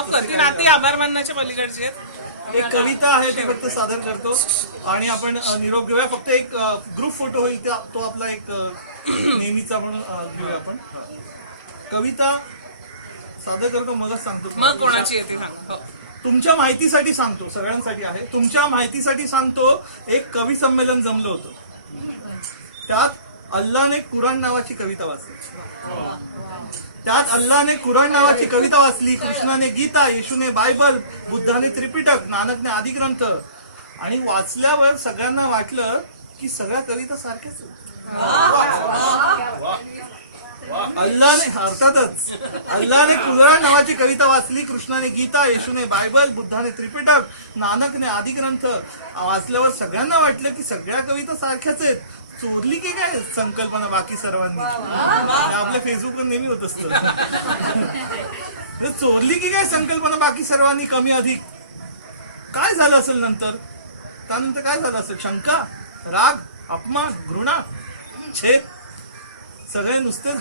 माफ कर, ती नाती आभार मानण्याच्या पलीकडची आहेत. एक कविता आहे ती फक्त सादर करतो आणि आपण निरोप घेऊया. फक्त एक ग्रुप फोटो होईल तो आपला एक नेहमीचा म्हणून घेऊया आपण. कविता सादर करतो मगच सांगतो. मग कोणाची येते सांग. तुमच्या माहितीसाठी सांगतो, सगळ्यांसाठी आहे. तुमच्या माहितीसाठी सांगतो, एक कवी संमेलन जमलं होतं. त्यात अल्लाने कुराण नावाची कविता वाचली. कुराण नावाची कविता वाचली. कृष्णाने गीता, येशूने बायबल, बुद्धाने त्रिपिटक, नानकने आदिग्रंथ. आणि वाचल्यावर सगळ्यांना वाटलं की सगळ्या कविता सारख्याच. अल्लाने कुराण नावाची कविता वाचली. कृष्णाने गीता, येशूने बायबल, बुद्धाने त्रिपिटक, नानकने आदिग्रंथ. वाचल्यावर सगळ्यांना वाटलं की सगळ्या कविता सारख्याच आहेत. चोरली की काय संकल्पना बाकी सर्वांनी. आपल्या फेसबुकवर नेहमी होत असत. चोरली की काय संकल्पना बाकी सर्वांनी कमी अधिक. काय झालं असेल नंतर? त्यानंतर काय झालं असेल? शंका, राग, अपमान, घृणा, छेद. सगळे नुसतेच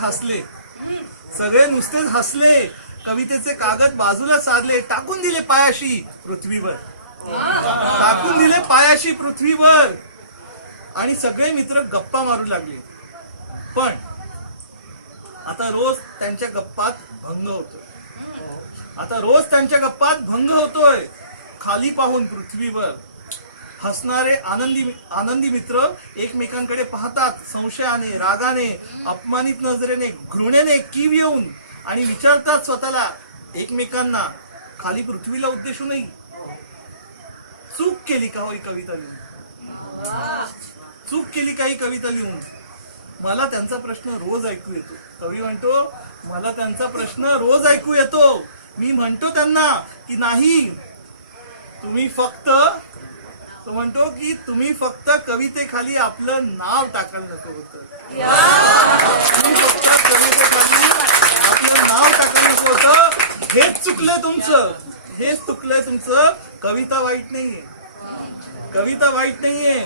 हसले. कवितेचे कागद बाजूला सारले, टाकून दिले पायाशी पृथ्वीवर. आणि सगळे मित्र गप्पा मारू लागले. पण आता रोज त्यांच्या गप्पात भंग होतोय. खाली पाहून पृथ्वीवर हसणारे आनंदी मित्र एकमेकांकडे पाहतात, संशयाने, रागाने, अपमानित नजरेने, घृणेने, कीव येऊन. आणि विचारतात स्वतःला, एकमेकांना, खाली पृथ्वीला उद्देशूनही, चूक केली का ही कविता लिहून? मला त्यांचा प्रश्न रोज ऐकू येतो. कवी म्हणतो, मला त्यांचा प्रश्न रोज ऐकू येतो. मी म्हणतो त्यांना की नाही, तुम्ही फक्त कवितेखाली आपलं नाव टाकायला नको होतं. हेच चुकलंय तुमचं. कविता वाईट नाहीये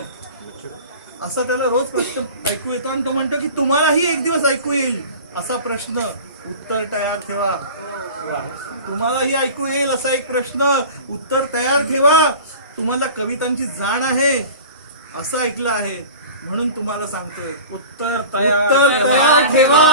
असा त्याला रोज प्रश्न ऐकू येतो. आणि तो म्हणतो की तुम्हालाही एक दिवस ऐकू येईल असा प्रश्न, उत्तर तयार ठेवा. तुम्हालाही ऐकू येईल असा एक प्रश्न, उत्तर तयार ठेवा. तुम्हाला कवितांची जाण आहे असं ऐकलं आहे, म्हणून तुम्हाला सांगतोय, उत्तर तयार ठेवा.